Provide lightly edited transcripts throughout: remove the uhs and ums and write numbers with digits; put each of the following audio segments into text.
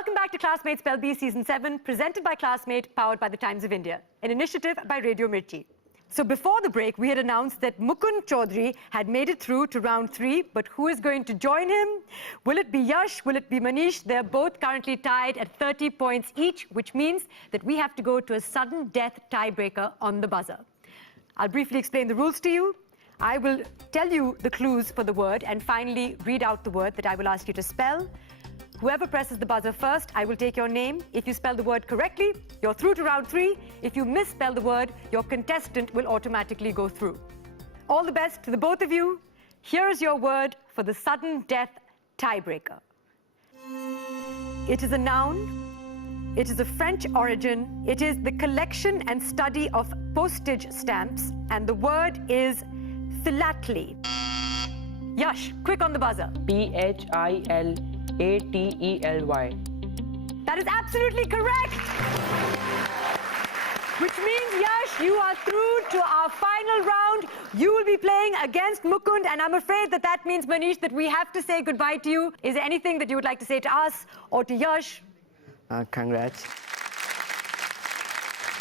Welcome back to Classmate Spell Bee Season 7, presented by Classmate, powered by the Times of India, an initiative by Radio Mirchi. So before the break, we had announced that Mukund Chaudhary had made it through to round 3, but who is going to join him? Will it be Yash? Will it be Manish? They're both currently tied at 30 points each, which means that we have to go to a sudden death tiebreaker on the buzzer. I'll briefly explain the rules to you. I will tell you the clues for the word and finally read out the word that I will ask you to spell. Whoever presses the buzzer first, I will take your name. If you spell the word correctly, you're through to round 3. If you misspell the word, your contestant will automatically go through. All the best to the both of you. Here is your word for the sudden death tiebreaker. It is a noun. It is of French origin. It is the collection and study of postage stamps, and the word is philately. Yash, quick on the buzzer. PHILATELY. That is absolutely correct. Which means, Yash, you are through to our final round. You will be playing against Mukund, and I'm afraid that that means, Manish, that we have to say goodbye to you. Is there anything that you would like to say to us or to Yash? Congrats.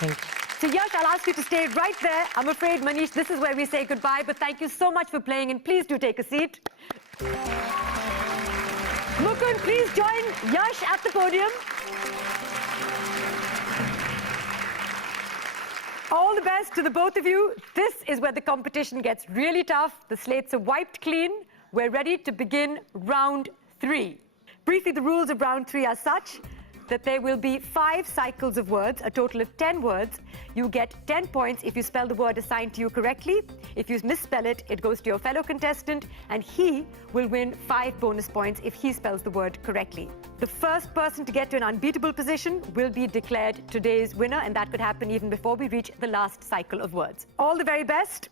Thank you. So, Yash, I'll ask you to stay right there. I'm afraid, Manish, this is where we say goodbye, but thank you so much for playing, and please do take a seat. Mukund, please join Yash at the podium. All the best to the both of you. This is where the competition gets really tough. The slates are wiped clean. We're ready to begin round 3. Briefly, the rules of round 3 are such that there will be 5 cycles of words, a total of 10 words. You get 10 points if you spell the word assigned to you correctly. If you misspell it, it goes to your fellow contestant, and he will win 5 bonus points if he spells the word correctly. The first person to get to an unbeatable position will be declared today's winner, and that could happen even before we reach the last cycle of words. All the very best.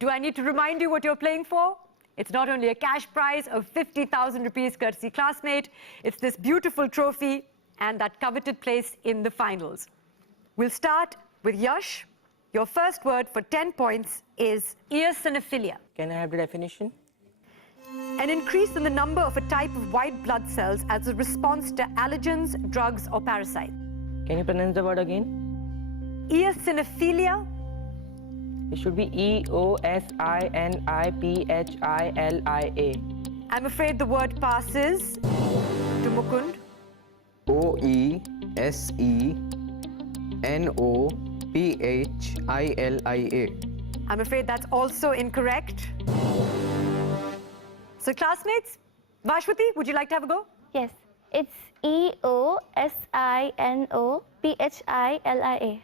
Do I need to remind you what you're playing for? It's not only a cash prize of 50,000 rupees courtesy Classmate, it's this beautiful trophy and that coveted place in the finals. We'll start with Yash. Your first word for 10 points is eosinophilia. Can I have the definition? An increase in the number of a type of white blood cells as a response to allergens, drugs, or parasites. Can you pronounce the word again? Eosinophilia. It should be EOSINOPHILIA. I'm afraid the word passes to Mukund. OESENOPHILIA. I'm afraid that's also incorrect. So, classmates, Vashwati, would you like to have a go? Yes, it's EOSINOPHILIA.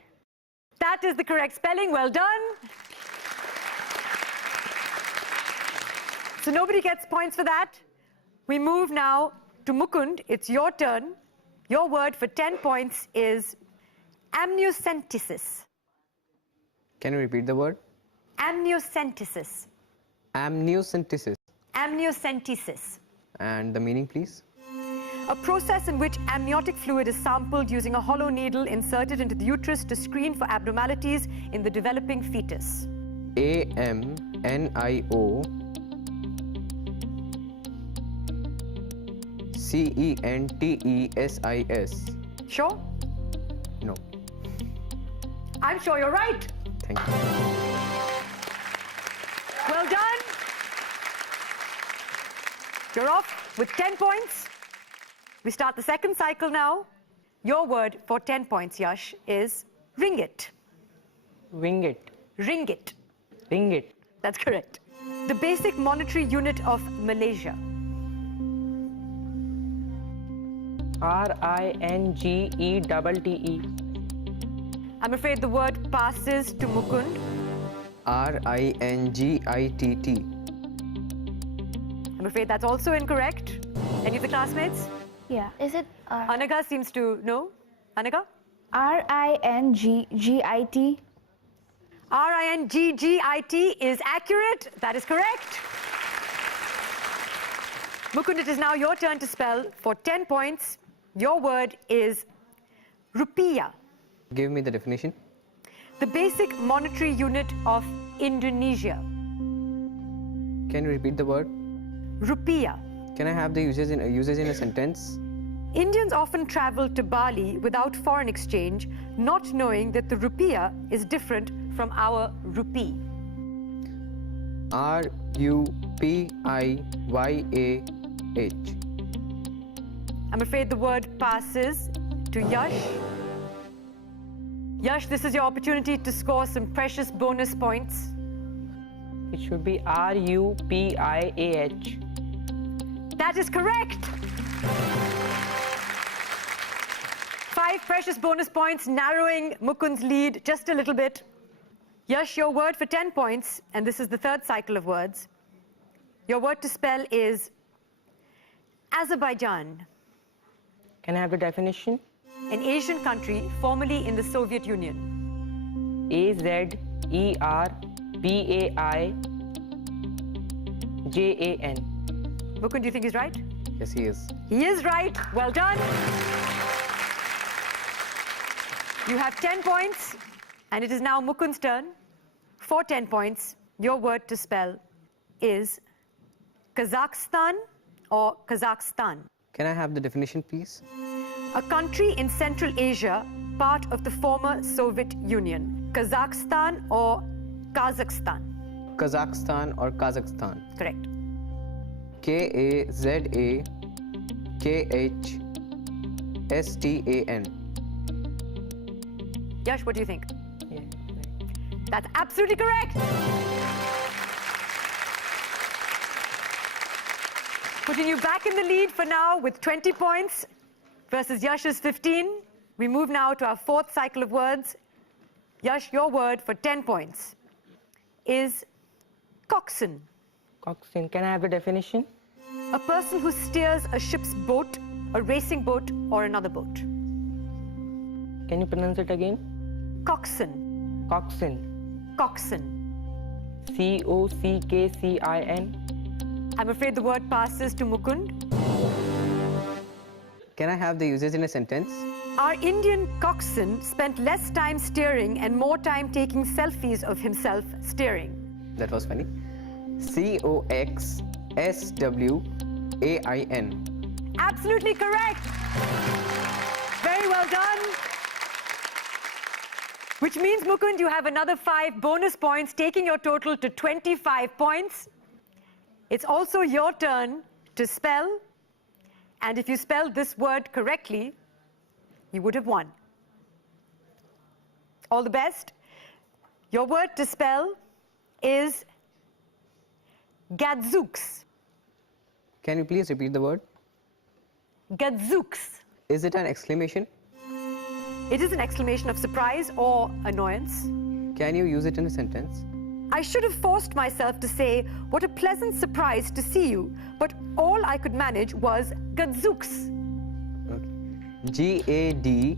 That is the correct spelling. Well done. So nobody gets points for that. We move now to Mukund. It's your turn. Your word for 10 points is amniocentesis. Can you repeat the word? Amniocentesis. Amniocentesis. Amniocentesis. And the meaning, please? A process in which amniotic fluid is sampled using a hollow needle inserted into the uterus to screen for abnormalities in the developing fetus. AMNIOCENTESIS. Sure? No. I'm sure you're right. Thank you. Well done. You're off with 10 points. We start the second cycle now. Your word for 10 points, Yash, is ringgit. Wing it. Ringgit. Ring it. That's correct. The basic monetary unit of Malaysia. RINGETTE. I'm afraid the word passes to Mukund. RINGITT. I'm afraid that's also incorrect. Any of the classmates? Yeah, is it Anaga seems to know. Anaga? RINGGIT? RINGGIT is accurate. That is correct. Mukund, it is now your turn to spell for 10 points. Your word is rupiah. Give me the definition. The basic monetary unit of Indonesia. Can you repeat the word? Rupiah. Can I have the usage in a sentence? Indians often travel to Bali without foreign exchange, not knowing that the rupiah is different from our rupee. RUPIYAH. I'm afraid the word passes to Yash. Yash, this is your opportunity to score some precious bonus points. It should be RUPIAH. That is correct. 5 precious bonus points, narrowing Mukund's lead just a little bit. Yash, your word for 10 points, and this is the third cycle of words. Your word to spell is Azerbaijan, Can I have the definition? an Asian country formerly in the Soviet Union. AZERBAIJAN. Mukund, do you think he's right? Yes, he is. He is right. Well done. You have 10 points, and it is now Mukund's turn. For 10 points, your word to spell is Kazakhstan or Kazakhstan. Can I have the definition, please? A country in Central Asia, part of the former Soviet Union. Kazakhstan or Kazakhstan. Kazakhstan or Kazakhstan? Correct. KAZAKHSTAN. Yash, what do you think? Yeah. That's absolutely correct. Putting you back in the lead for now with 20 points versus Yash's 15. We move now to our fourth cycle of words. Yash, your word for 10 points is coxswain. Coxswain. Can I have the definition? A person who steers a ship's boat, a racing boat, or another boat. Can you pronounce it again? Coxswain. Coxswain. Coxswain. COCKCIN. I'm afraid the word passes to Mukund. Can I have the usage in a sentence? Our Indian coxswain spent less time steering and more time taking selfies of himself steering. That was funny. COXSWAIN. Absolutely correct. Very well done. Which means, Mukund, you have another 5 bonus points, taking your total to 25 points. It's also your turn to spell. And if you spelled this word correctly, you would have won. All the best. Your word to spell is GADZOOKS. Can you please repeat the word? GADZOOKS. Is it an exclamation? It is an exclamation of surprise or annoyance. Can you use it in a sentence? I should have forced myself to say, what a pleasant surprise to see you, but all I could manage was GADZOOKS. GADZOOKS.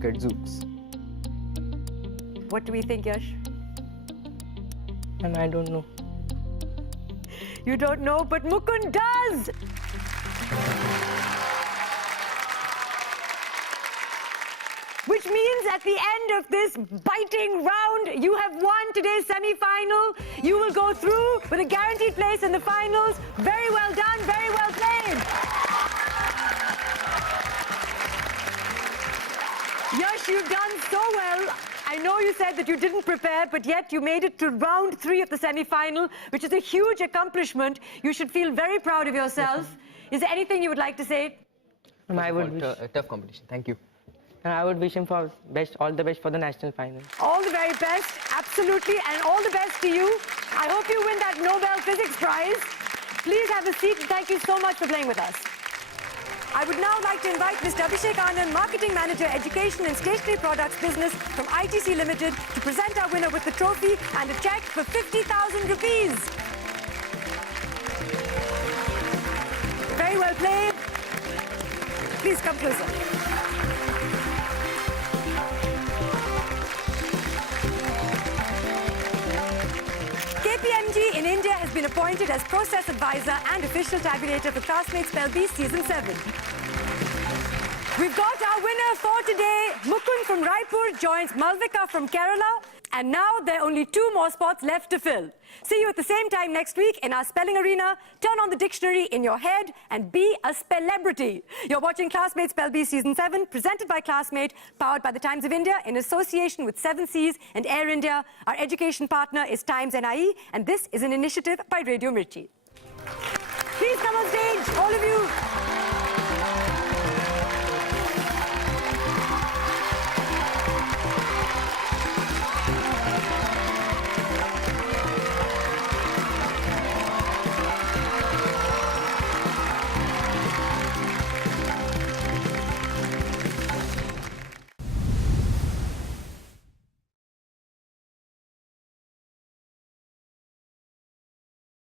GADZOOKS. What do we think, Yash? And I don't know. You don't know, but Mukund does! Which means at the end of this biting round, you have won today's semi-final. You will go through with a guaranteed place in the finals. Very well done, very well played. Yash, you've done so well. I know you said that you didn't prepare, but yet you made it to round 3 of the semi-final, which is a huge accomplishment. You should feel very proud of yourself. Is there anything you would like to say? I would wish, A tough competition. Thank you. and I would wish him for best, all the best for the national final. All the very best, absolutely, and all the best to you. I hope you win that Nobel Physics Prize. Please have a seat, and thank you so much for playing with us. I would now like to invite Mr. Abhishek Anand, Marketing Manager, Education and Stationery Products Business from ITC Limited, to present our winner with the trophy and a cheque for 50,000 rupees. Very well played. Please come closer. KPMG in India has been appointed as process advisor and official tabulator for Classmate Spell Bee Season 7. We've got our winner for today. Mukund from Raipur joins Malvika from Kerala. And now there are only 2 more spots left to fill. See you at the same time next week in our spelling arena. Turn on the dictionary in your head and be a celebrity. You're watching Classmate Spell Bee Season 7, presented by Classmate, powered by the Times of India in association with 7 Seas and Air India. Our education partner is Times NIE, and this is an initiative by Radio Mirchi. Please come on stage, all of you.